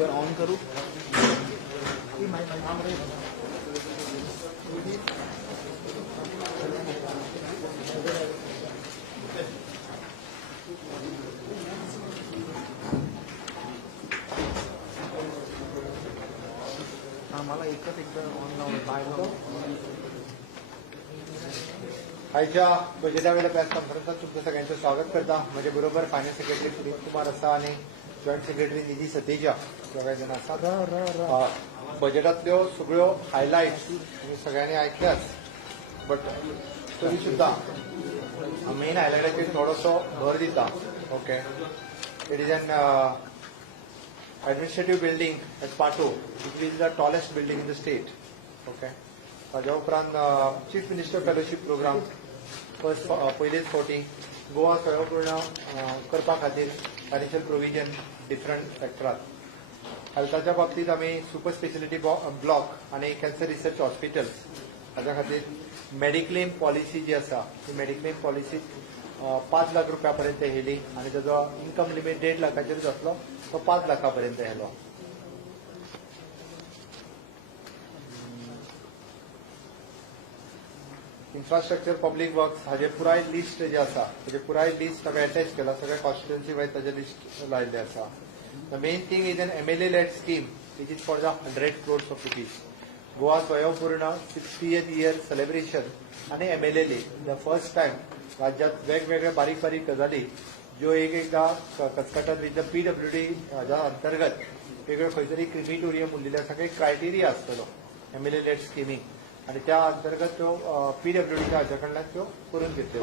Speaker on करू. मला एकच एकदा ऑन लावून बाहेर आयच्या बजेटावेल्या प्रेस कॉन्फरन्सात तुमचं सगळ्यांचं स्वागत करता. म्हणजे बरोबर फायनान्स सेक्रेटरी सुनील कुमार आसा आणि जॉईंट सेक्रेटरी निधी सतेजा सगळे जण आसात. बजेटांतल्यो सगळ्यो हायलायट्स सगळ्यांनी ऐकल्याच, बट तरी सुद्धा मेन हायलायटाचेर थोडोसो भर दिता. Okay, it is an administrative building at Pato, which is the tallest building in the state. Okay. ताज्या उपरांत चीफ मिनिस्टर फेलोशिप प्रोग्राम पयलेच फावटी गोवा स्वयंपूर्ण करपा खातीर फायनान्शियल प्रोविजन डिफरंट सेक्टरात. हेल्थाच्या बाबतींत आमी सुपर स्पेशलिटी ब्लॉक आनी कॅन्सर रिसर्च हॉस्पिटल्स हाच्या खातीर मेडिक्लेम पॉलिसी जी आसा ती मेडिक्लेम पॉलिसी 5 लाख रुपया पर्यंत येयली आनी ताजो इन्कम लिमीट 1.5 लाखाचेर जातलो तो 5 लाखापर्यंत येयलो. इन्फ्रास्ट्रक्चर पब्लीक वर्क्स हाजे पुराय लिस्ट जे आसा ताजे पुराय लिस्ट हांवें अटॅच केला. सगळ्या कॉन्स्टिट्युएन्सी वायज ताजे लिस्ट लायिल्ले आसा. The main thing is an MLA led scheme which is for the 100 crores of rupees. Goa Swayampurna 60th year celebration आनी MLA league the first time राज्यात वेगवेगळ्या बारीक बारीक गजाली ज्यो एकदा कचकटात विथ द PWD हाच्या अंतर्गत वेगळ्यो खंय तरी क्रिमिटोरियम उरलेले आसा, काही क्रायटेरिया आसतलो MLA लेड स्किमीक आनी त्या अंतर्गत त्यो PWDच्या हाच्या कडल्यान त्यो करून घेतल्यो.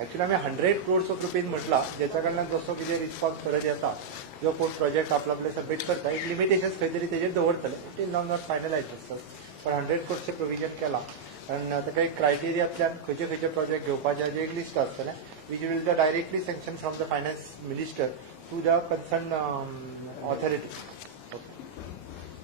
एक्चुअली आमी 100 crores ऑफ रुपीज म्हटला, ज्याच्या कडल्यान जसो कितें रिस्पॉन्स करत येता जो कोण प्रोजेक्ट आपलो सबमीट करता एक लिमिटेशन्स खंय तरी तेजेर दवरतले. टील नाव नॉट फायनलायज आसता, पण 100 crores प्रोविजन केला. कारण ताका एक क्रायटेरियांतल्यान खंयचे खंयचे प्रोजेक्ट घेवपाचे हाजे एक लिस्ट आसतलें which will the directly sanction from the finance minister to the concern authority.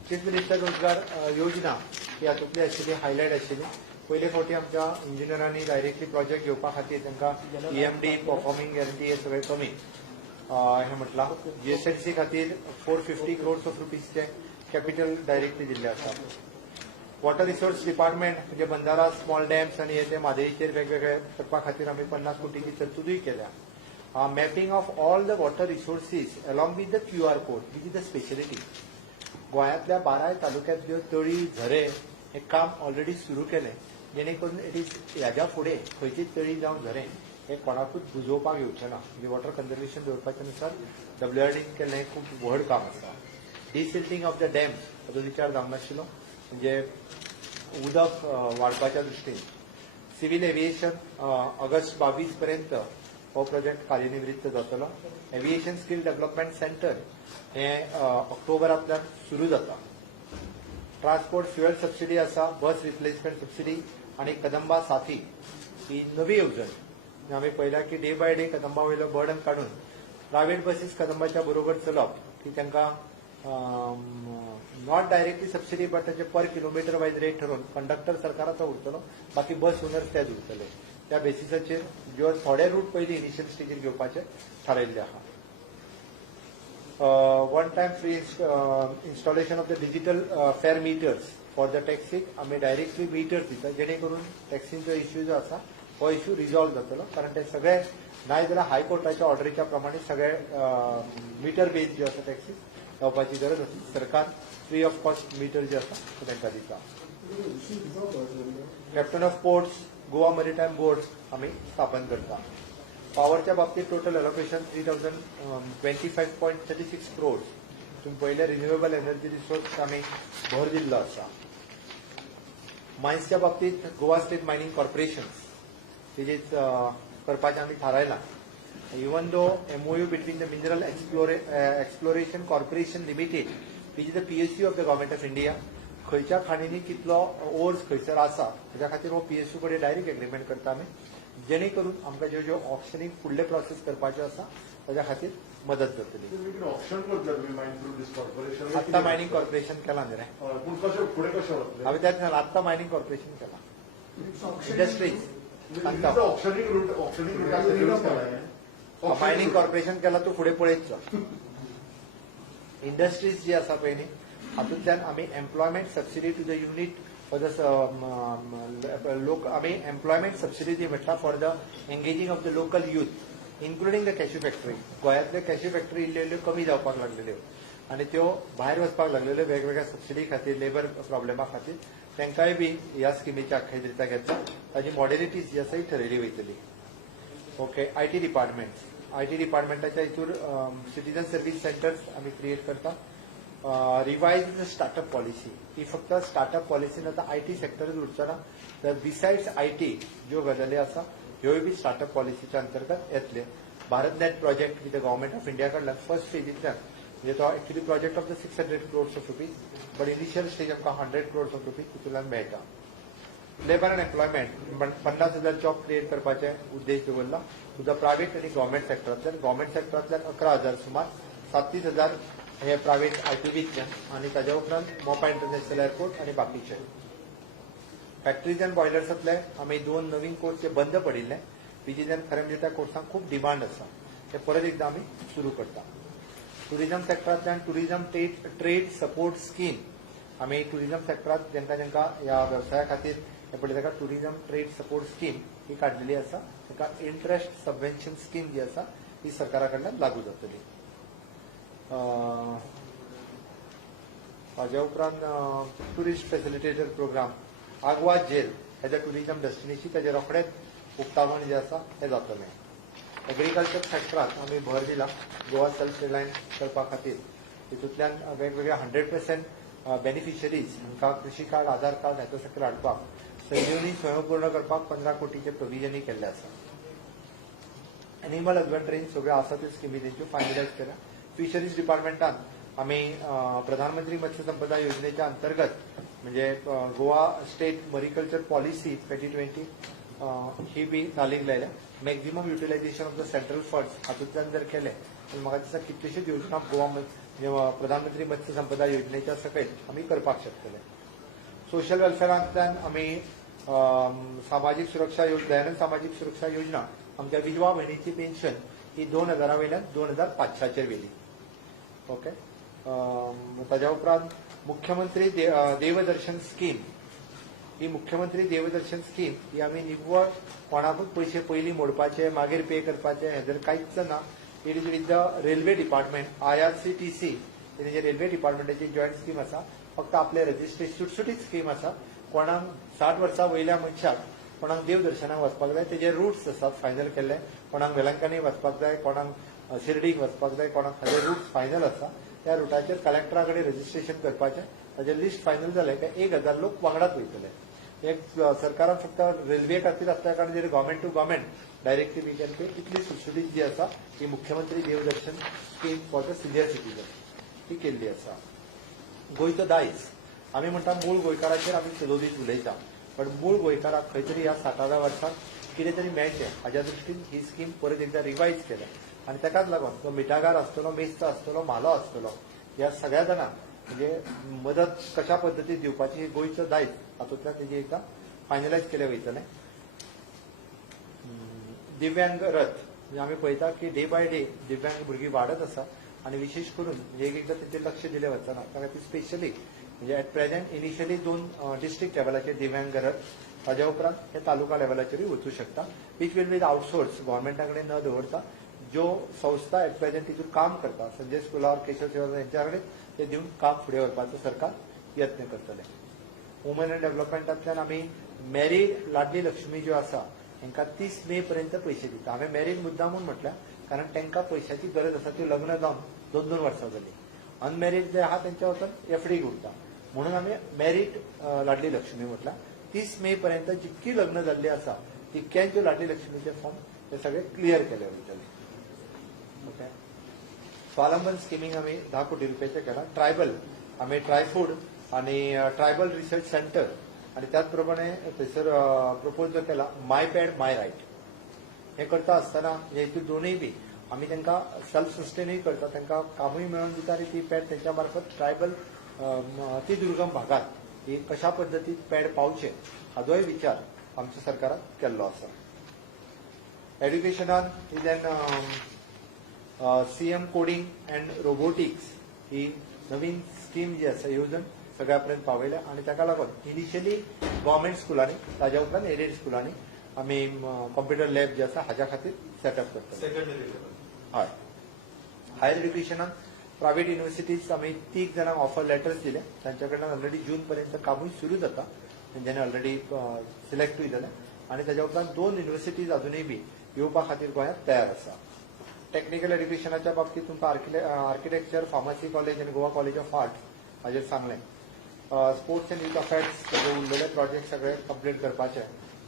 Chief minister Rozgar Yojana ही हातूंतली आशिल्ली, हायलायट आशिल्ली. पयले फावटी आमच्या इंजिनियरांनी डायरेक्टली प्रोजेक्ट घेवपा खातीर तांकां EMD परफॉर्मिंग गॅरंटी हे सगळें कमी हे म्हटलां. GSLC खातीर 450 crores ऑफ रुपीजचे कॅपिटल डायरेक्टली दिल्ले आसा. वॉटर रिसोर्स डिपार्टमेंट म्हणजे बंधारा, स्मॉल डॅम्स आणि हे म्हादईचेर वेगवेगळे करपा खातीर आमी 50 कोटींची तरतूदय केल्या. Mapping of all the water resources along with the QR code which is the speciality. गोंयांतल्या 12 तालुक्यांतल्यो तळी, झरे हे काम ऑलरेडी सुरू केले, जेणे करून इट इज ह्याच्या फुडें खंयचीच तळी जावं झरे हे कोणाकूच बुजोवपाक येवचें ना. म्हणजे वॉटर कन्जर्वेशन दवरपाचे नुसार WRD केल्लें हें खूब व्हड काम आसा. डिसिल्टिंग ऑफ द डॅम्स हाचो विचार जावंक नाशिल्लो, म्हणजे उदक वाडपाच्या दृश्टीन. सिव्हिल एव्हिएशन ऑगस्ट 22 पर्यंत हो प्रोजेक्ट कार्यान्वित जातलो. एव्हिएशन स्किल डेव्हलपमेंट सेंटर हे ऑक्टोबरांतल्यान सुरू जाता. ट्रान्सपोर्ट फ्युएल सबसिडी आसा, बस रिप्लेसमेंट सबसिडी आणि कदंबा साथी ही नवी येवजण. आमी पळयला की डे बाय डे कदंबा वयलो बर्डन काडून प्रायव्हेट बसीस कदंबाच्या बरोबर चलप की तांकां नॉट डायरेक्टली सबसिडी बट ताचे पर किलोमीटर वायज रेट ठरोवन कंडक्टर सरकाराचो उरतलो, बाकी बस ओनर्स तेच उरतले. त्या बेसिसाचेर ज्यो थोडे रूट पयलीं इनिशियल स्टेजीर घेवपाचे थारायल्ले आहा. One time free installation of the digital fare meters for the टॅक्सीक आमी डायरेक्टली मिटर्स दिता, जेणे करून टॅक्सींचो इश्यू जो आसा हो इश्यू रिजॉल्व जातलो. कारण ते सगळे नाय जाल्यार हायकोर्टाच्या ऑर्डरीच्या प्रमाणे सगळे मिटर बेज जे आसा टॅक्सी जावपाची गरज आसा. सरकार फ्री ऑफ कॉस्ट मीटर जे आसा ते तांकां दिता. Captain of ports, Goa maritime board आमी स्थापन करता. पॉवरच्या बाबतीत टोटल एलोकेशन 3025.36 crores. तुम्ही पहिले रिन्युएबल एनर्जी रिसोर्स आमी भर दिल्लो आसा. मायन्सच्या बाबतीत गोवा स्टेट मायनिंग कॉर्पोरेशन तेजेच करपाचें आमी थारायलां. Even though MOU between the Mineral Exploration Corporation Limited, which is the PSU of the Government of India, खंयच्या खाणींनी कितलो ओर्स खंयसर आसा हाच्या खातीर हो PSU कडेन डायरेक्ट एग्रीमेंट करता आमी, जेणे करून आमकां ज्यो ज्यो ऑप्शनीक फुडले प्रोसेस करपाच्यो आसा ताच्या खातीर मदत जातली. आत्ता मायनिंग कॉर्पोरेशन केला न्ही रे, हांवें त्याच आत्ता मायनिंग कॉर्पोरेशन केला. इंडस्ट्रीज मायनिंग कॉर्पोरेशन केला, तू फुडें पळयत जा. इंडस्ट्रीज जी आसा पळय न्ही हातूंतल्यान आमी employment subsidy to the unit for the आमी एम्प्लॉयमेंट सबसिडी जी म्हटला for the engaging of the local youth including the cashew factory. गोंयांतल्यो कॅश्यू फॅक्टरी इल्ल्यो कमी जावपाक लागलेल्यो आनी त्यो भायर वचपाक लागलेल्यो वेगवेगळ्या सबसिडी खातीर लेबर प्रॉब्लेमा खातीर तांकांय बी ह्या स्किमीच्या आख्यायित्रित्या घेतला. ताजी मॉडेलिटीज जी आसा ही ठरयली वयतली. ओके. आयटी डिपार्टमेंटाच्या हितूर सिटीजन सर्व्हिस सेंटर्स आमी क्रिएट करता. रिवाइज स्टार्टअप पॉलिसी ही फक्त स्टार्टअप पॉलिसीन आता आयटी सेक्टरच उरचो ना तर बिसायड्स आयटी ज्यो गजाली आसा ह्योय बी स्टार्टअप पॉलिसीच्या अंतर्गत येतले. Bharat net project with the government of India कडल्यान फर्स्ट फेजींतल्यान म्हणजे तो actually project of the 600 crores of rupees but initial stage आमकां 100 crores ऑफ रुपीज तितूंतल्यान मेळटा. Labour and employment 50,000 job create करपाचे उद्देश दवरला टू द प्रायव्हेट आनी गव्हर्मेंट सेक्टरांतल्यान. गव्हर्मेंट सेक्टरांतल्यान 11,000 सुमार 37,000 हे प्रायव्हेट आयटीबींतल्यान आनी ताज्या उपरांत मोपा इंटरनॅशनल एअरपोर्ट आनी बाकीचे. फॅक्टरीज अँड बॉयलर्सांतले आमी 2 नवीन कोर्स जे बंद पडिल्ले बिजीच्यान खरें म्हणजे त्या कोर्सांक खूब डिमांड आसा ते परत एकदा आमी सुरू करता. टुरिझम सेक्टरांतल्यान टुरिझम ट्रेड सपोर्ट स्कीम आमी टुरिझम सेक्टरांत जेंका ह्या वेवसाया खातीर हे पडले ताका टुरिझम ट्रेड सपोर्ट स्कीम ही काडलेली आसा. ताका इंटरेस्ट सबवेन्शन स्कीम जी आसा ही सरकारा कडल्यान लागू जातली. हाज्या उपरांत tourist facilitator programme Aguada jail as a tourism destination ताजे रोखडेच उक्तावण जे आसा हे जातलें. एग्रीकल्चर सेक्टरांत आमी भर दिला गोवा सेल्फ रिलायन्स करपा खातीर. तितूंतल्यान वेगवेगळ्या 100% बेनिफिशरीज हांकां कृषी कार्ड आधार कार्ड हाच्या सकयल हाडपाक संजीवनी स्वयंपूर्ण करपाक 15 कोटीचे प्रोविजनय केल्ले आसा. एनिमल हजबंड्रीन सगळ्यो आसा त्यो स्किमी तेंच्यो फायनलायज केल्या. फिशरीज डिपार्टमेंटान आमी प्रधानमंत्री मत्स्य संपदा योजनेच्या अंतर्गत म्हणजे गोवा स्टेट मरीकल्चर पॉलिसी 2020 ही बी चालीक लायल्या. Maximum utilisation of the central funds हातूंतल्यान जर केले तर म्हाका दिसता कितल्योश्योच योजना गोवा प्रधानमंत्री मत्स्य संपदा योजनेच्या सकयल आमी करपाक शकतले. सोशल वेलफेअरांतल्यान आमी सामाजीक सुरक्षा दयानंद सामाजीक सुरक्षा योजना आमच्या विधवा भयणीची पेन्शन ही 2000 वयल्यान 2500 वेली. ओके. ताज्या उपरांत मुख्यमंत्री देवदर्शन स्कीम ही मुख्यमंत्री देवदर्शन स्कीम ही आमी निव्वळ कोणाकूच पयशे पयलीं मोडपाचे मागीर पे करपाचे हे जर कांयच ना. It is with the railway department IRCTC तेजे रेल्वे डिपार्टमेंटाची जॉयंट स्कीम आसा. फक्त आपले रजिस्ट्रेशन सुटसुटीत स्कीम आसा. कोणाक 60 वर्सां वयल्या मनशाक कोणाक देवदर्शनाक वचपाक जाय तेजे रूट्स आसात फायनल केल्ले. कोणाक वेलंकनी वचपाक जाय कोणाक शिर्डीक वचपाक जाय कोणाक ताजे रूट्स फायनल आसा. त्या रुटाचेर कलेक्टरा कडेन रजिस्ट्रेशन करपाचें ताजें लिस्ट फायनल जालें काय 1000 लोक वांगडाच वयतले. एक सरकारान फक्त रेल्वे खातीर आसल्या कारण जर government to government directly we can pay इतली सुटसुटीत जी आसा ही मुख्यमंत्री देवदर्शन scheme for the senior citizen ही केल्ली आसा. गोंयचो दायज आमी म्हणटा मूळ गोंयकाराचेर आमी सदोदीस उलयता पण मूळ गोंयकाराक खंय तरी ह्या 60व्या वर्साक कितें तरी मेळचें हाज्या दृश्टीन ही स्कीम परत एकदा रिवायज केल्या. आनी ताकाच लागून तो मिठागार आसतलो मेस्त आसतलो म्हालो आसतलो ह्या सगळ्या जाणांक म्हणजे मदत कशा पद्दतीन दिवपाची गोंयचो दायज हातूंतल्यान तेजी एकदा फायनलायज केले वयतले. दिव्यांग रथ म्हणजे आमी पळयता की डे बाय डे दिव्यांग भुरगीं वाडत आसा आनी विशेष करून म्हणजे एकदां तेचेर लक्ष दिलें वचना. त्या खातीर स्पेशली म्हणजे एट प्रेझेंट इनिशियली 2 डिस्ट्रिक्ट लेवलाचेर दिव्यांग रथ ताज्या उपरांत हे तालुका लेवलाचेरूय वचूं शकता. वीच वील बी आउटसोर्स गव्हर्मेंटा कडेन न दवरता ज्यो संस्था एट प्रेझेंट तितून काम करता संजय स्कुला और केशव सेवा यांच्या कडेन ते दिवन काम फुडें व्हरपाचो सरकार यत्न करतले. वुमन अँड डेव्हलपमेंटांतल्यान आमी मॅरीड लाडली लक्ष्मी ज्यो आसा तांकां 30 मे पर्यंत पयशे दिता. हांवें मॅरीड मुद्दामून म्हटल्या कारण तांकां पयशांची गरज आसा. त्यो लग्न जावन 2-2 वर्सां जालीं. अनमॅरीड जे आहा तेंच्या वचून एफडी उरता म्हणून आमी मॅरीड लाडली लक्ष्मी म्हटल्या. 30 मे पर्यंत जितकी लग्न जाल्ली आसा तितक्यांच्यो लाडली लक्ष्मीचे फॉर्म ते सगळे क्लियर केले वयतले. ओके. स्वावलंबन स्किमींग आमी 10 कोटी रुपयाचे केला. ट्रायबल आमी ट्रायफूड आनी ट्रायबल रिसर्च सेंटर आनी त्याच प्रमाणे थंयसर प्रपोज केला माय पॅड माय रायट. हे करता आसतना हेतून दोनूय बी आमी तांकां सेल्फ सस्टेनूय करता तांकां कामूय मेळोवन दिता आनी ती पॅड तांच्या मार्फत ट्रायबल अति दुर्गम भागात ही कशा पद्दतीन पॅड पावचे हाचोय विचार आमच्या सरकारान केल्लो आसा. एड्युकेशनान is an CM coding and robotics ही नवीन स्कीम जी आसा येवजण सगळ्यापर्यंत पावयल्या आणि ताका लागून इनिशियली गव्हर्मेंट स्कुलांनी ताज्या उपरांत एडेड स्कुलांनी आमी कॉम्प्युटर लॅब जे आसा हाज्या खातीर सेटअप करतले. हय, हायर एज्युकेशनात प्रायव्हेट युनिव्हर्सिटीज आमी 3 जाणांक ऑफर लेटर्स दिले. तांच्या कडल्यान ऑलरेडी जून पर्यंत कामूय सुरू जाता. तेंच्यांनी ऑलरेडी सिलेक्टूय जाले आणि ताज्या उपरांत 2 युनिव्हर्सिटीज अजूनय बी येवपा खातीर गोंयांत तयार आसा. टेक्निकल एज्युकेशनाच्या बाबतीत तुमकां आर्किटेक्चर, फार्मसी कॉलेज आनी गोवा कॉलेज ऑफ आर्ट हाजेर सांगलें. स्पोर्ट्स अँड यूथ अफेअर्स ताजे उरलेले प्रोजेक्ट सगळे कंप्लीट करपाचे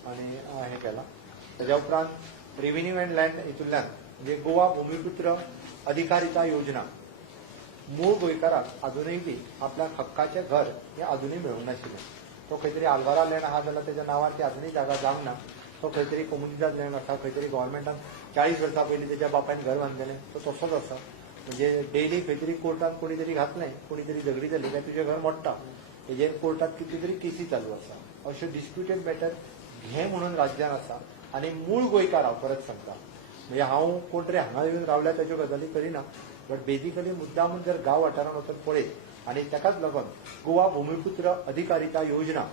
आनी हें केलां. ताज्या उपरांत रेव्हेन्यू अँड लँड हितूंतल्यान म्हणजे गोवा भूमिपुत्र अधिकारिता योजना मूळ गोंयकाराक अजूनय बी आपल्या हक्काचें घर हें अजूनय मेळूंक नाशिल्लें. तो खंय तरी आल्वारा लँड आहा जाल्यार तेज्या नांवार ती अजूनय जागा जावंक ना. तो खंय तरी कोमुनिदाद लँड आसा, खंय तरी गव्हर्मेंटान 40 वर्सां पयलीं तेज्या बापायन घर बांदलेलें, तो तसोच आसा. म्हणजे डेली खंय तरी कोर्टात कोणी तरी घातलें, कोणी तरी झगडी जाली काय तुजें घर मोडटा, हेजेर कोर्टात कितल्यो तरी केसी चालू आसा. अश्यो डिस्प्युटेड मॅटर घे म्हणून राज्यान आसा आनी मूळ गोंयकार हांव परत सांगता. म्हणजे हांव कोण तरी हांगा येवन रावल्या ताज्यो गजाली करिना, बट बेजिकली मुद्दामून जर गांव वाठारांत वचून पळयत आनी ताकाच लागून गोवा भूमिपुत्र अधिकारिता योजना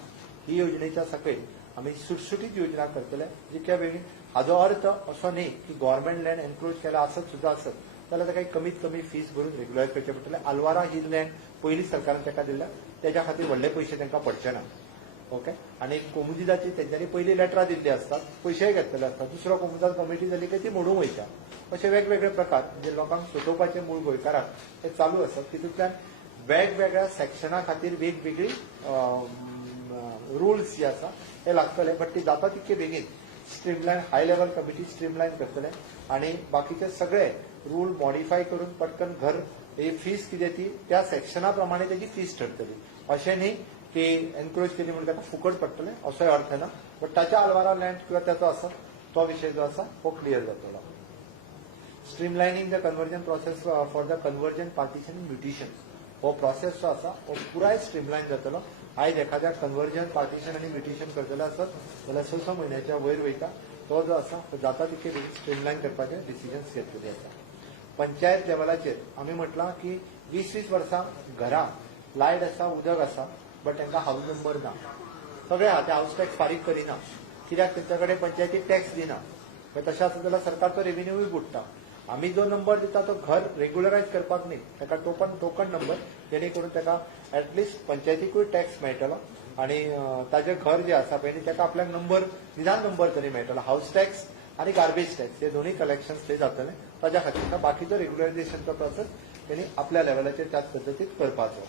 ही योजनेच्या सकयल आमी सुटसुटीत योजना करतले. जितक्या बेगीन हाजो अर्थ असो न्ही की गव्हर्मेंट लँड एनक्रोच केला आसत सुद्दां आसत जाल्यार ताका कमीत कमी फीस भरून रेग्युलायज करचें पडटलें. आल्वारा ही लँड पयलीं सरकारान ताका दिल्या, तेज्या खातीर व्हडले पयशे तांकां पडचे ना. ओके, आनी कोमुदिदाची तेंच्यांनी पयलीं लेटरां दिल्लीं आसतात, पयशेय घेतलेले आसतात. दुसरो कोमुदिदाद कमिटी जाली की ती मोडूंक वयता. अशे वेगवेगळे प्रकार जे लोकांक सुटोवपाचे मूळ गोंयकाराक ते चालू आसात. तितूंतल्यान वेगवेगळ्या सेक्शना खातीर वेगवेगळी रुल्स जे आसा हे लागतले, बट ती जाता तितके बेगीन स्ट्रीमलायन हाय लेवल कमिटी स्ट्रीमलायन करतले आनी बाकीचे सगळे रूल मॉडिफाय करून पटकन घर ही फीस कितें ती त्या सेक्शना प्रमाणे तेजी फीस ठरतली. अशें न्ही की एनक्रोच केली म्हणून ताका फुकट पडटलें असोय अर्थ ना, बट ताच्या आल्वारा लँड किंवा त्याचो आसा तो विशय जो आसा तो क्लियर जातलो. Streamlining the conversion process for the conversion partition mutation हो प्रोसेस जो आसा हो पुराय स्ट्रीमलायन जातलो. आयज एखाद्या कन्वर्जन पार्टिशन आनी म्युटेशन करतले आसत जाल्यार 6 म्हयन्याच्या वयर वयता. तो जो आसा तो जाता तितके बेगीन स्ट्रीमलायन करपाचे डिसिजन्स घेतलेले आसा. पंचायत लेवलाचेर आमी म्हटलां की 20-20 वर्सां घरां लायट आसा, उदक आसा, बट तांकां हाऊस नंबर ना. सगळे आहा ते हाऊस टॅक्स फारीक करिना. कित्याक तेंच्या कडेन पंचायतीक टॅक्स दिना. तशें आसा जाल्यार सरकारचो रेव्हेन्यूय बुडटा. आमी जो नंबर दिता तो घर रेग्युलरायज करपाक न्ही, ताका टोकन नंबर, जेणे करून ताका एटलिस्ट पंचायतीकूय टॅक्स मेळटलो आनी ताजें घर जें आसा पळय ताका आपल्याक नंबर निदान नंबर तरी मेळटलो. हाऊस टॅक्स आनी गार्बेज टॅक्स हे दोनूय कलेक्शन्स थंय जातले. ताज्या खातीर बाकीचो रेग्युलरायझेशनचो प्रोसेस तेणी आपल्या लेवलाचेर त्याच पद्दतीन करपाचो.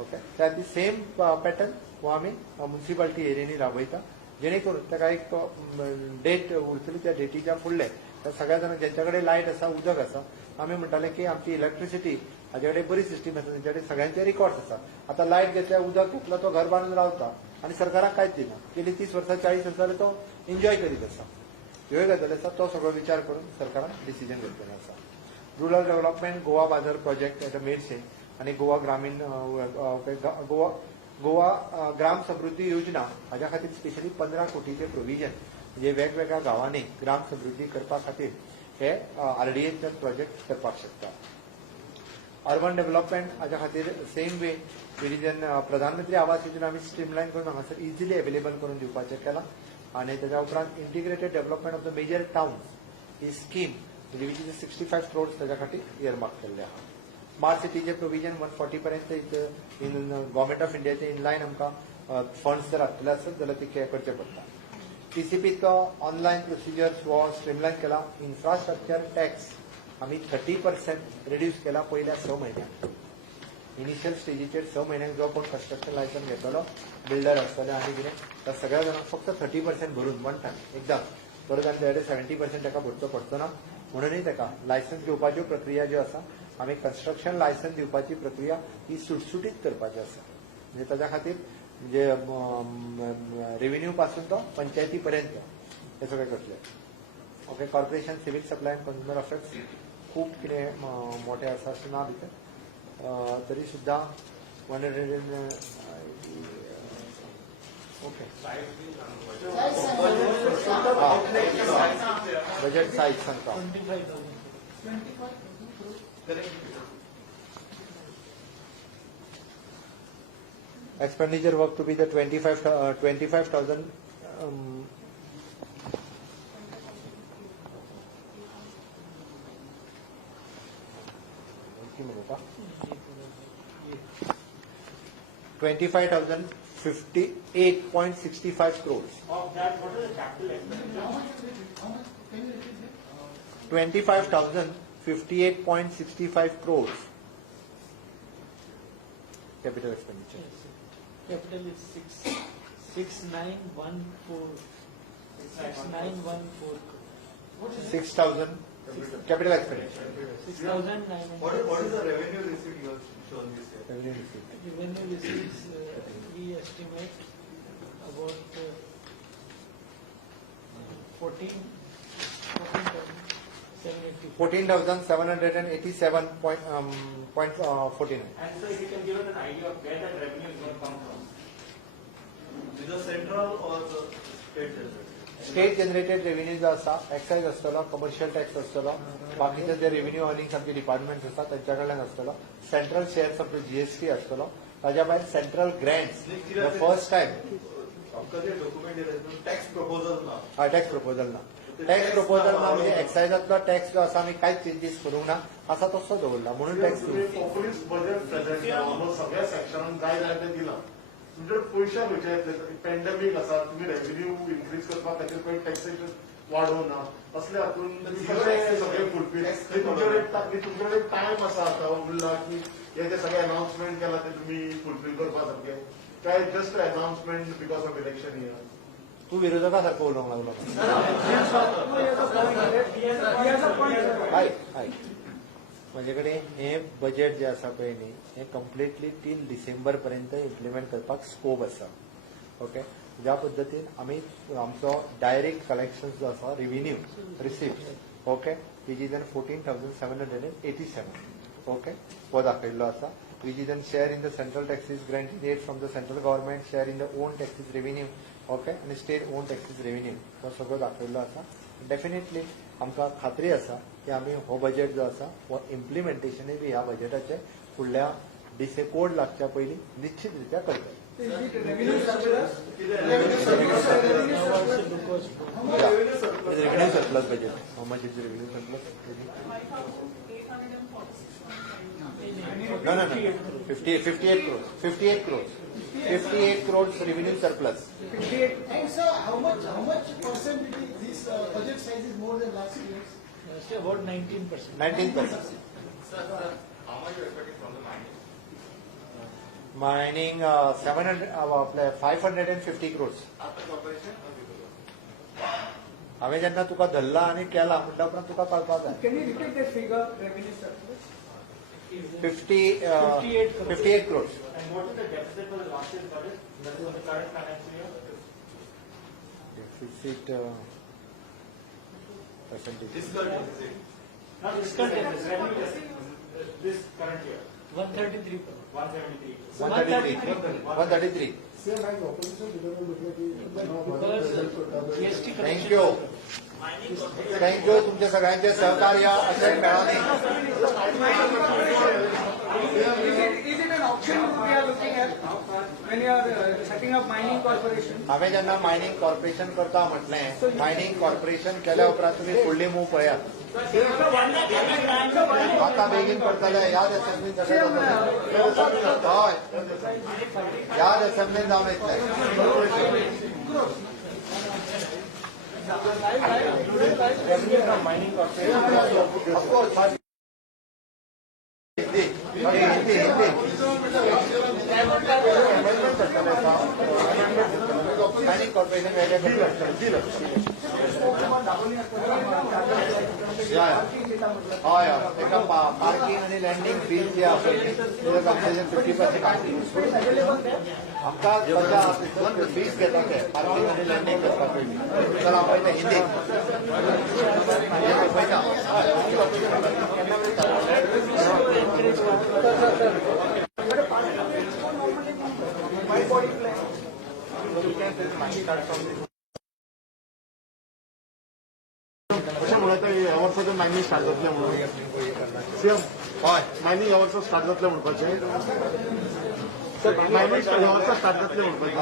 ओके, त्या ती सेम पॅटर्न हो आमी म्युनिसिपालिटी एरियांनी राबयता, जेणे करून ताका एक डेट उरतली. त्या डेटीच्या फुडले सगळ्या जाणां ज्यांच्या कडेन लायट आसा, उदक आसा, आमी म्हणटाले की आमची इलेक्ट्रिसिटी हाजे कडेन बरी सिस्टीम आसा, तेंच्या कडेन सगळ्यांचे रिकॉर्ड्स आसा. आतां लायट घेतल्या, उदक घेतला, तो घर बांदून रावता आनी सरकाराक कांयच दिना. गेली 30 वर्सां 40 वर्सां जाल्यार तो एन्जॉय करीत आसा. ह्योय गजाली आसा, तो सगळो विचार करून सरकारान डिसिजन घेतलेलें आसा. रुरल डेव्हलपमेंट गोवा बाजार प्रोजेक्ट एट मेरशे आनी गोवा ग्रामीण गोवा ग्राम समृद्धी योजना हाज्या खातीर स्पेशली 15 कोटीचे प्रोविजन म्हणजे वेगवेगळ्या गांवांनी ग्राम समृद्धी करपा खातीर हे आरडीएचे प्रोजेक्ट करपाक शकता. अर्बन डेव्हलपमेंट हाज्या खातीर सेम वे रिजन प्रधानमंत्री आवास योजना आमी स्ट्रीमलायन करून हांगासर इजिली अवेलेबल करून दिवपाचें केलां. आनी ताच्या उपरांत integrated development of the major towns ही स्कीम म्हणजे विच इज 65 crores ताच्या खातीर इयरमार्क केल्ले आहा. स्मार्ट सिटीचे प्रोविजन 140 पर्यंत इन गव्हर्मेंट ऑफ इंडियाचे इनलायन आमकां फंड्स जर आसतले आसत जाल्यार ते करचे पडटा. टीसीपीचो ऑनलायन प्रोसिजर्स हो स्ट्रीमलायन केला. इन्फ्रास्ट्रक्चर टॅक्स आमी 30% रिड्यूस केला पयल्या 6 म्हयन्यांक. इनिशियल स्टेजीचेर 6 म्हयन्यांक जो कोण कन्स्ट्रक्शन लायसन्स घेतलो बिल्डर आसतले आनी कितें त्या सगळ्या जाणांक फक्त 30% भरून वन टायम एकदम परत आनी तेडे 70% ताका भरचो पडचो ना. म्हणूनय ताका लायसन्स घेवपाच्यो प्रक्रिया ज्यो आसा आमी कन्स्ट्रक्शन लायसन्स दिवपाची प्रक्रिया ही सुटसुटीत करपाची आसा. म्हणजे ताच्या खातीर म्हणजे रेव्हेन्यू पासून तो पंचायती पर्यंत हे सगळे करतले. Okay, corporation civil supply and consumer affairs खूब कितें मोठे आसा अशें ना भितर, तरी सुद्दां 100 ओके बजेट सायज सांगता. Expenditure work to be the 25,000. $25,058.65 crores. Of that, what is the capital expenditure? 25,058.65 crores. Capital expenditure. Capital is 6,914. 6,914. 6,000 capital expenditure. 6,914. What is the revenue receipt you have shown this year? Revenue receipt. Revenue receipts, we estimate about 14,787.49. And so if you can give us an idea of where that revenue is going to come from. Is the central or the state generated? State generated revenue जो आसा excise आसतलो, commercial tax आसतलो, बाकीचे जे revenue earning आमचे department आसा त्यांच्या कडल्यान आसतलो, सेंट्रल शेअर्स ऑफ जीएसटी आसतलो, ताज्या भायर central grants the first time आपका जे डॉक्युमेंट दिलं टॅक्स प्रपोजल ना टॅक्स प्रपोजल ना. टॅक्स प्रपोजल ना म्हणजे एक्सायजातलो टॅक्स जो आसा आमी कांयच चेंजीस करूंक ना, आसा तसो दवरला म्हणून टॅक्स ऑफिस बजेट प्रेझेंट केला सगळ्या सेक्शनात जाय जाय ते दिला. तुमचे पयशे खंयचे पॅन्डेमीक आसा तुम्ही रेव्हेन्यू इन्क्रीज करपाक खातीर पळय टॅक्सेशन वाडोवना असले हातून सगळे फुलफील तुमचे टायम आसा आता उरला की हे जे सगळे अनाउन्समेंट केला ते तुम्ही फुलफील करपा सारखे काय just announcement because of election year. तू विरोधका सारखो उलोवंक लागलो. माझे कडेन हे बजेट जे आसा पळय न्ही हे कम्प्लिटली टील डिसेंबर पर्यंत इम्प्लिमेंट करपाक स्कोप आसा. ओके, ज्या पद्दतीन आमी आमचो डायरेक्ट कलेक्शन जो आसा revenue receipt okay which is 14,787. Okay, हो दाखयल्लो आसा which is then share in the central taxes granted aid from the central government, share in the own taxes revenue, okay, and state own taxes revenue. तो सगळो दाखयल्लो आसा. Definitely आमकां खात्री आसा की आमी हो बजेट जो आसा हो इम्प्लिमेंटेशनूय बी ह्या बजेटाचे फुडल्या कोड लागच्या पयलीं निश्चितरित्या करतले. Revenue surplus budget. How much is revenue surplus? No. 58 crores. 58 crores. 58 crores revenue surplus. 58. And sir, how much percent this budget size is more than last year's? About 19%. 19%. Sir, how much you expecting from the mining? Mining 550 crores. After corporation or before? हांवें जेन्ना तुका धरला आनी केला म्हणटा उपरांत तुका कळपाक जाय. Can you repeat that figure, revenue surplus? 58 crores. And what is the deficit for the last year's budget? That is for the current financial year? Deficit percentage. This current deficit. Not this current deficit, revenue deficit. This current year, 133 crore. 173. 133. GST Thank you. Thank you तुमच्या सगळ्यांचे सहकार्य असेच मिळाले. Is it an option we are looking at when you are setting up mining corporation? हांवें जेन्ना mining corporation करता म्हटलें, mining corporation केल्या उपरांत तुमी फुडली मूव पळयात. म्हाका बेगीन करतले याद असेंब्लीन हय याद असेंब्लीन जावन येतले. Revenue from mining corporation. Of course, Hindi. Mining corporation एका पार्किंग आणि लँडिंग फीज जे आसा कन्सेशन 50% आमकां फीज घेता ते पार्किंग आणि लँडिंग करता पयलीं. तर हांव पळयता हिंदी पळयता. अशें म्हणत ह्या वर्साचें मायनींग स्टार्ट जातलें म्हणून सीएम हय मायनींग ह्या वर्सा स्टार्ट जातलें म्हणपाचें. मायनींग व्यवस्था स्टार्ट जातली म्हणपाची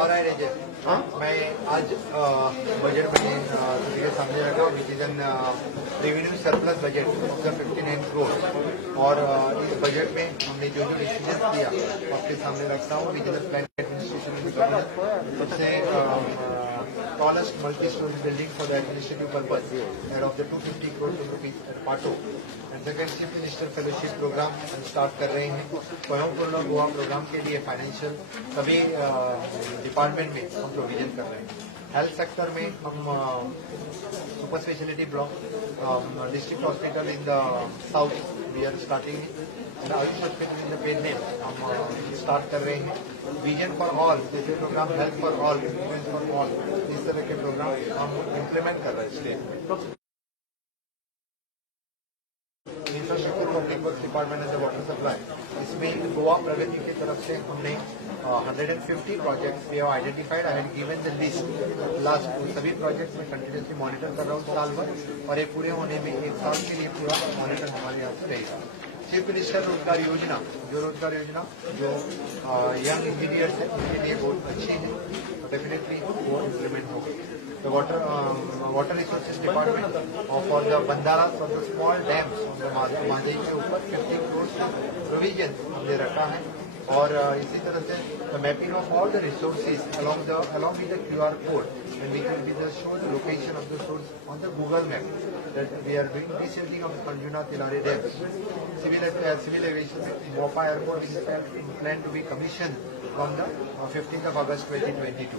और मैं आज बजट में के सामने रखा which is an revenue surplus budget of the 59 crore और इस बजट में हमने जो डिसीजन लिया आपके सामने रखता हूँ विजिलेंस प्लान एडमिनिस्ट्रेशन सबसे tallest multi storey building for the administrative purpose end of the 250 crore rupees पार्टो and second chief minister fellowship programme start कर रहे हैं स्वयंपूर्ण गोवा प्रोग्राम के लिए फाइनेंशियल सभी डिपार्टमेंट में हम प्रोविजन कर रहे हैं। हेल्थ सेक्टर में हम super speciality block district hospital in the south we are starting and Ayush hospital in the Pedne हम स्टार्ट कर रहे हैं। विजन फॉर ऑल जैसे programme health for all insurance for all इस तरह के प्रोग्राम हम इम्प्लीमेंट कर रहे हैं स्टेट में। Infrastructure public work department and water supply इसमें गोवा प्रगति की तरफ से हमने 150 projects we have identified. I have given the list last सभी प्रोजेक्ट्स में कंटिन्यूसली मॉनिटर कर रहा हूँ साल भर और ये पूरे होने में एक साल के लिए पूरा मॉनिटर हमारे यहाँ से रहेगा। चीफ मिनिस्टर रोजगार योजना जो यंग इंजीनियर्स है उनके लिए बहुत अच्छी है डेफिनेटली वो इम्प्लीमेंट होगी। The water resources department for the bandaras of the small dams of the माझी के ऊपर 50 करोड़ प्रोविजन हमने रखा है और इसी तरह से the mapping of all the resources along with the QR code and we can be the show the location of the source on the Google map that we are doing researching of Manjuna Tilare Dam. Civil aviation में मोपा airport is planned to be commissioned from the 15th of August 2022.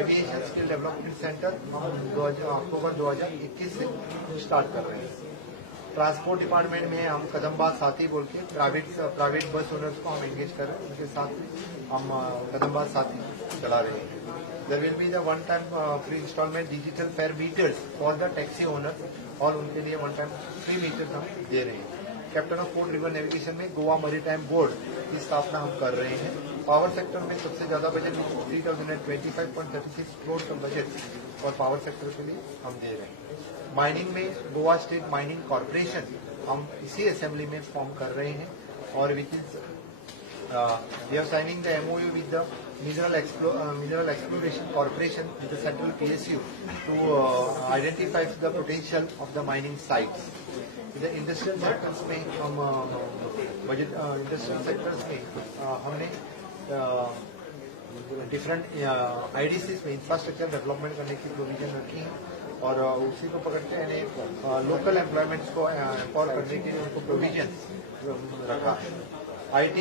Aviation Skill Development Center Hum October 2021 say start कर रहे हैं। Transport department में हम कदमबाग साथी बोल के private bus owners को हम engage कर रहे हैं उनके साथ हम कदमबाग साथी चला रहे हैं। There will be the one time free instalment digital fare meters for the taxi owners और उनके लिए वन टाइम फ्री मीटर्स हम दे रहे हैं। Captain of port river navigation में गोवा मैरीटाइम बोर्ड की स्थापना हम कर रहे हैं। पावर सेक्टर में सबसे ज्यादा बजट 3025.36 करोड़ का बजट और पावर सेक्टर के लिए हम दे रहे हैं। माइनिंग में गोवा स्टेट माइनिंग कॉर्पोरेशन हम इसी असेंबली में फॉर्म कर रहे हैं और which is we are signing the MOU with the mineral exploration corporation with the central PSU to identify the potential of the mining sites. इधर इंडस्ट्रियल सेक्टर्स में हम बजट इंडस्ट्रियल सेक्टर्स में हमने डिफरेंट IDCs में infrastructure development करने की provision रखी है और उसी को पकड़ के यानी लोकल एम्प्लॉयमेंट्स को एम्पावर करने के लिए उनको प्रोविजन रखा है। IT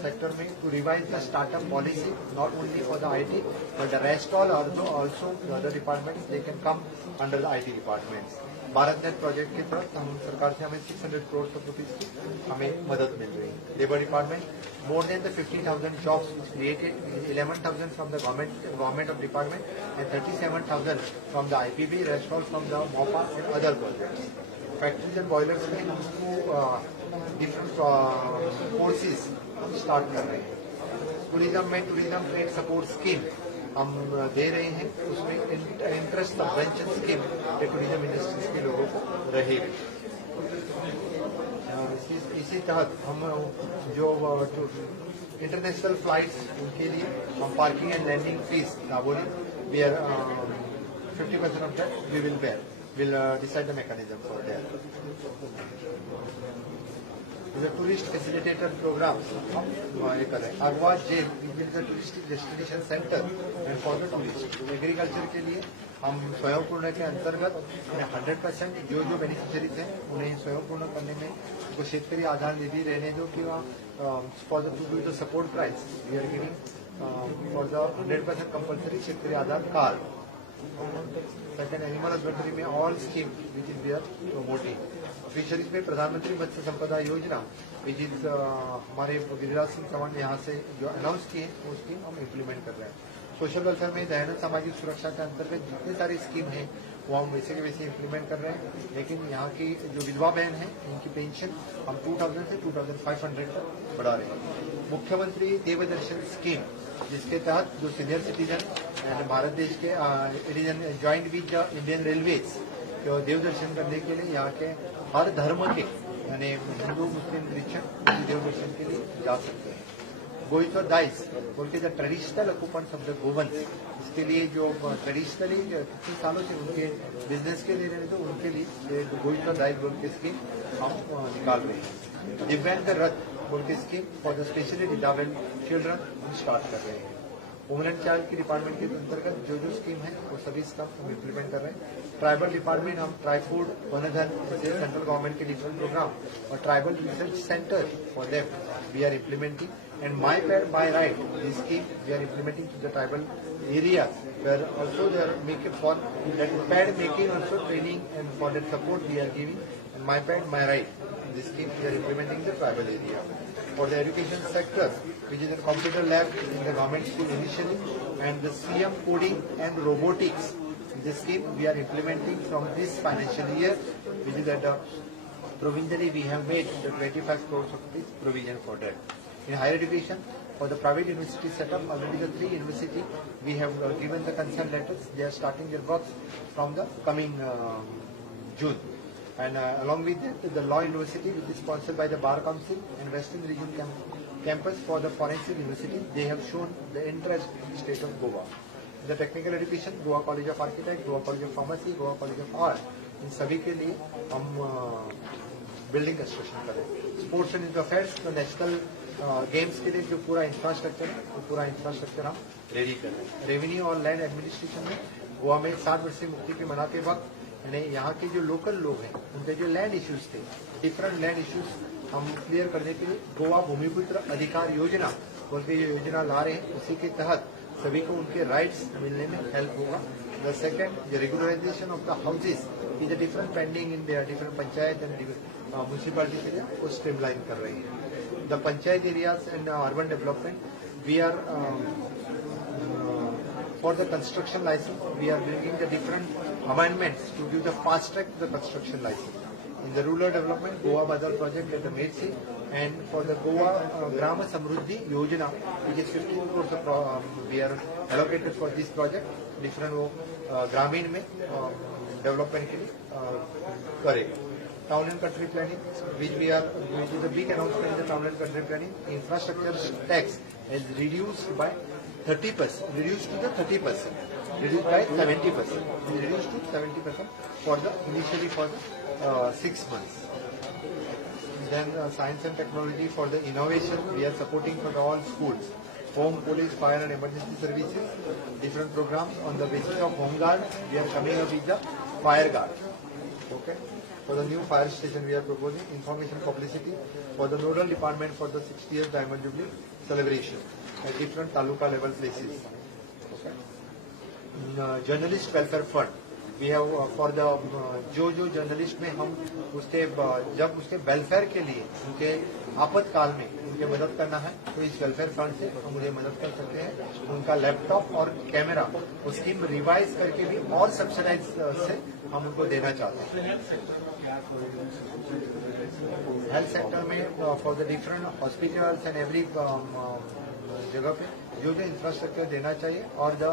सेक्टर में to revise the startup policy not only for the IT but the rest all also the other departments they can come under the IT departments. Bharat net project के तहत हम सरकार से हमें 600 करोड़ रुपीज की हमें मदद मिल रही है। Labour department more than the 50,000 jobs created, 11,000 from the government of department and 37,000 from the IPB, rest all from the Mopa and other projects. Factories and boilers में डिफरेंट कोर्सेज स्टार्ट कर रहे हैं। टूरिज्म में टूरिज्म ट्रेड सपोर्ट स्कीम हम दे रहे हैं, उसमें इंटरेस्ट सबवेंशन स्कीम के टूरिज्म इंडस्ट्रीज के लोगों को रहेगी। इसी तहत हम जो इंटरनेशनल फ्लाइट्स उनके लिए हम parking and landing fees Dabolim we are 50% of that we will bear, will decide the mechanism for that. Tourist facilitator programme हम ये कर रहे हैं। Aguada jail is the tourist destination centre and for the tourist. Agriculture के लिए हम स्वयंपूर्ण के अंतर्गत 100% जो बेनिफिशियरीज हैं उन्हें स्वयंपूर्ण करने में उनको शेतकरी आधार निधि रहने दो कि for the support price we are giving for the 100% compulsory शेतकरी Aadhaar card. Second animal husbandry में all scheme which is we are promoting. Fisheries में प्रधानमंत्री मत्स्य संपदा योजना विच इज हमारे गिरिराज सिंह चौहान यहाँ से जो अनाउंस किए वो स्कीम हम इम्प्लीमेंट कर रहे हैं। सोशल वेलफेयर में दयानंद सामाजिक सुरक्षा के अंतर्गत जितनी सारी स्कीम है वो हम वैसे के वैसे इम्प्लीमेंट कर रहे हैं, लेकिन यहाँ की जो विधवा बहन है उनकी पेंशन हम 2000 से 2500 तक बढ़ा रहे हैं। मुख्यमंत्री देवदर्शन स्कीम जिसके तहत जो सीनियर सिटीजन एंड भारत देश के ज्वाइंट विद द इंडियन रेलवेज जो देवदर्शन करने के लिए यहाँ के हर धर्म के यानी हिंदू मुस्लिम क्रिश्चियन देवदर्शन के लिए जा सकते हैं। गोइस और दाइस बोल के the traditional occupants of the Goans, इसके लिए जो ट्रेडिशनली कितने सालों से उनके बिजनेस के लिए रहे थे उनके लिए गोइस और दाइस बोल के स्कीम हम निकाल रहे हैं। दिव्यांग रथ बोल के scheme for the specially disabled children start कर रहे हैं। वुमेन एंड चाइल्ड की डिपार्टमेंट के अंतर्गत जो जो स्कीम है वो सभी स्कीम हम इम्प्लीमेंट कर रहे हैं। ट्राइबल डिपार्टमेंट हम ट्राईफूड, वनधन जैसे सेंट्रल गवर्नमेंट के डिफरेंट प्रोग्राम और tribal research centre for them we are implementing and my pad my right this scheme we are implementing to the tribal areas where also they are making for that pad making also training and for that support we are giving and my pad my right this scheme we are implementing in the tribal area. For the education sector which is a computer lab in the government school initially and the CM coding and robotics this scheme we are implementing from this financial year which is at the provincially we have made the 25 crores of this provision for that. In higher education, for the private university setup, already the 3 university we have given the consent letters. They are starting their works from the coming June. And along with that, the Law University, which is sponsored by the Bar Council and Western Region Campus for the Forensic University, they have shown the interest in the state of Goa. The technical education, Goa College of Architects, Goa College of Pharmacy, Goa College of Art, in सभी के लिए हम building construction करें। Sports end affairs तो national games के लिए जो पूरा infrastructure है वो पूरा इंफ्रास्ट्रक्चर हम रेडी कर रहे हैं। रेवेन्यू और लैंड एडमिनिस्ट्रेशन में गोवा में 60 वर्षीय मुक्ति के मनाते वक्त यानी यहाँ के जो लोकल लोग हैं उनके जो लैंड इश्यूज थे, डिफरेंट लैंड इश्यूज हम क्लियर करने के लिए गोवा भूमिपुत्र अधिकार योजना बोल के जो योजना ला रहे हैं उसी के तहत सभी को उनके राइट्स मिलने में हेल्प होगा। The second the regularisation of the houses is a different pending in different panchayat and municipality area को स्ट्रीमलाइन कर रही है। The panchayat areas and urban development, we are for the construction license, we are bringing the different amendments to give the fast track to the construction license. In the rural development, Goa Badal project at the Medsi, and for the Goa Grama Samruddhi Yojana, which is 15 crores of we are allocated for this project. Different ग्रामीण में development के लिए करेगा। Town and country planning, which we are going to the big announcement in the town and country planning, infrastructure tax is reduced by 30%, reduced to the 30%, reduced by 70%, reduced to 70% for the initially for the 6 months. Then science and technology for the innovation, we are supporting for all schools. Home, police, fire and emergency services, different programs on the basis of home guard, we are coming up with the fire guard. Okay. For the new fire station, we are proposing information publicity for the nodal department for the 60th Diamond Jubilee celebration at different taluka level places. Okay. Journalist welfare fund, we have for the जो journalist में हम उसके जब उसके welfare के लिए उनके आपातकाल में उनके मदद करना है तो इस वेलफेयर फंड से हम उन्हें मदद कर सकते हैं। उनका लैपटॉप और कैमरा उसकी रिवाइज करके भी और सब्सिडाइज से हम उनको देना चाहते हैं। हेल्थ सेक्टर में for the different hospitals end every जगह पे जो इंफ्रास्ट्रक्चर देना चाहिए और द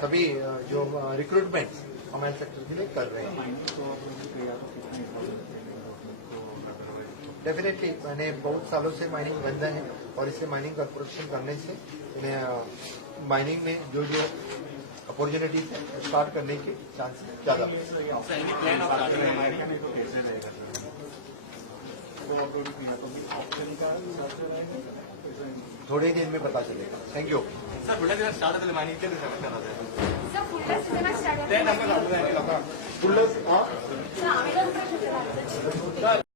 सभी जो रिक्रूटमेंट हम हेल्थ सेक्टर के लिए कर रहे हैं। डेफिनेटली मैंने बहुत सालों से माइनिंग बंद है और इससे माइनिंग कॉर्पोरेशन करने से इन्हें माइनिंग में जो अपॉर्चुनिटीज है स्टार्ट करने के चांसेस ज्यादा। थोड़े दिन में पता चलेगा। Thank you sir. Buldhana start होते माइनिंग के सर पुढल्या सीझन स्टार्ट फुल्लच सर आम्ही